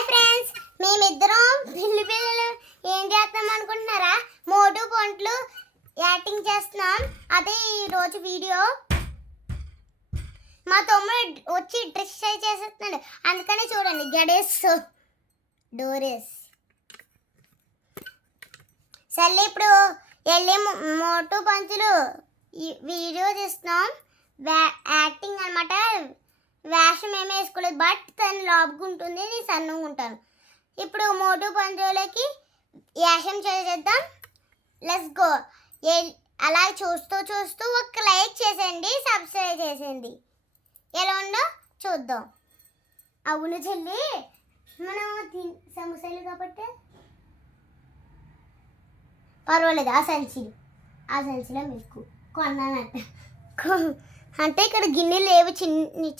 Hi friends, మేమిద్దరం పిల్లలు ఏం చేస్తాం అనుకుంటున్నారా? మోటు పంటలు యాక్టింగ్ చేస్తున్నాం. అదే ఈరోజు వీడియో. మా తమ్ముడు వచ్చి డ్రెస్ ట్రై చేసేస్తున్నాడు, అందుకనే చూడండి. గడేస్ డోరేస్ సర్లే, ఇప్పుడు వెళ్ళి మోటు పంచులు వీడియో తీస్తున్నాం. యాక్టింగ్ అనమాట. వేషం ఏమి వేసుకోలేదు, బట్ తను లాబ్గా ఉంటుంది, నేను సన్నగా ఉంటాను. ఇప్పుడు మోటు పంచులకి వేషం చేసేద్దాం. Let's go. అలా చూస్తూ చూస్తూ ఒక లైక్ చేసేయండి, సబ్స్క్రైబ్ చేసేయండి. ఎలా ఉందో చూద్దాం. అవును చెల్లి, మనం సమోసాలు కాబట్టి పర్వాలేదు. ఆ సంచిలో మీకు కొన్నానంట. అంటే ఇక్కడ గిన్నెలు లేవు,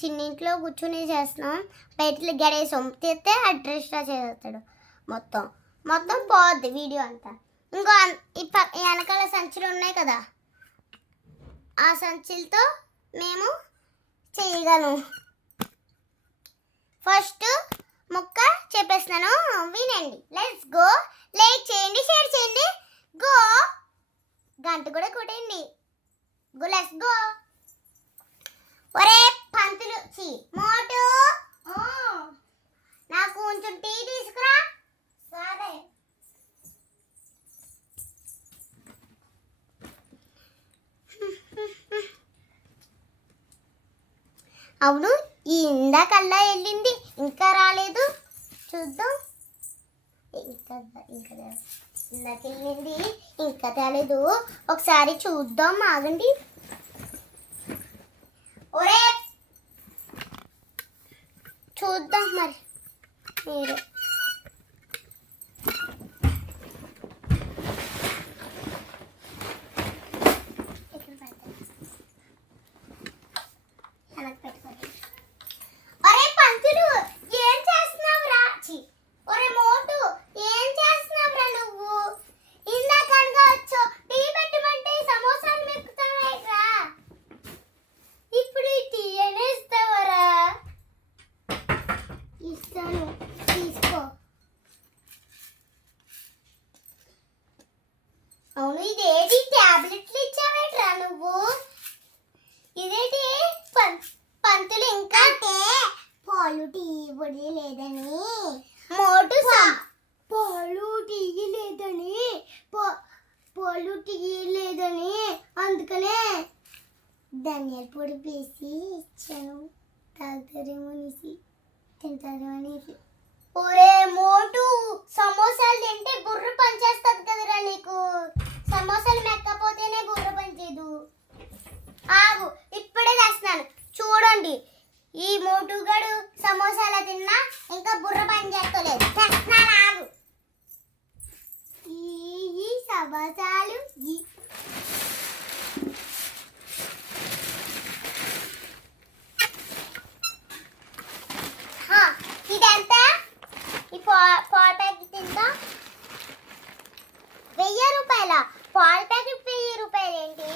చిన్నింట్లో కూర్చుని చేస్తున్నాం. బయట గడేసాం, తీస్తే అడ్రస్లా చేస్తాడు. మొత్తం పోద్ది వీడియో అంతా. ఇంకో వెనకాల సంచులు ఉన్నాయి కదా, ఆ సంచులతో మేము చేయగలం. ఫస్ట్ ముక్క చెప్పేస్తున్నాను, వినండి. Let's go. లైక్ చేయండి, షేర్ చేయండి. గో. గంట కూడా కొట్టండి. Go, let's go. ఒరే పంతులు, మోటు, నాకు కొంచెం టీ తీసుకురా. సరే. అవును, ఈ ఇందాకల్లా వెళ్ళింది, ఇంకా రాలేదు. చూద్దాం. ఇందాక వెళ్ళింది, ఇంకా రాలేదు. ఒకసారి చూద్దాం, ఆగండి. ఒరే చూద్దాం మరి మీరు. ఒరే పంతులు, ఏం చేస్తున్నావు రా? ఒరే మోటు, ఏం చేస్తున్నావు రా నువ్వు? ఇందాక వచ్చావు, టీ పెట్టమంటే సమోసాలు మెక్కుతావేట్రా? ఇప్పుడు ఈ టీ అనే ఇస్తావరా? ఇస్తాను, తీసుకో. అవును, ఇదేంటి టాబ్లెట్లు ఇచ్చావేట్రా నువ్వు? ఇదేంటి పంతులు ఇంకా పాలు టీ పొడి లేదని మోటు పాలు టీ లేదని అందుకనే ధనియాల పొడి వేసి ఇచ్చాను. తాగుతారేమో అనేసి, తింటారేమో అనేసి. ఒరే మోటు, సమోసాలు తింటే బుర్ర పనిచేస్తుంది కదరా నీకు. సమోసాలు మెక్కపోతేనే బుర్ర పనిచేయదు. ఆగు, ఇప్పుడే తెస్తున్నాను చూడండి. ఈ మోటుగాడు సమోసాలు తిన్నా ఇంకా బుర్ర పని చేస్తలేదు. తెస్తున్నాను, ఆగు. ఈ సమోసాలు ఇదంతా ఈ పాల ప్యాకెట్ తింటా. 1000 రూపాయల పాల ప్యాకెట్. 1000 రూపాయలు ఏంటి?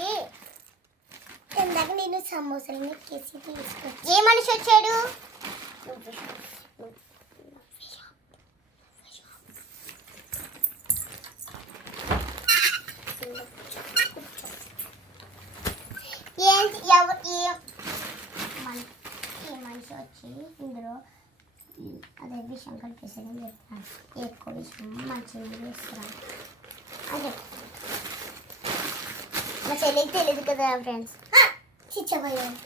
ఇందాక నేను సమోసాలు కేసి తీసుకో. ఏ మనిషి వచ్చాడు? ఏంటి? ఏ మనిషి వచ్చి ఇందులో అదే విషయం కలిపేసాడని చెప్తాను. ఎక్కువ విషయం మంచిగా ఇస్తున్నాను అదే. మా చెల్లికి తెలియదు కదా ఫ్రెండ్స్. చిచ్చబోయాను.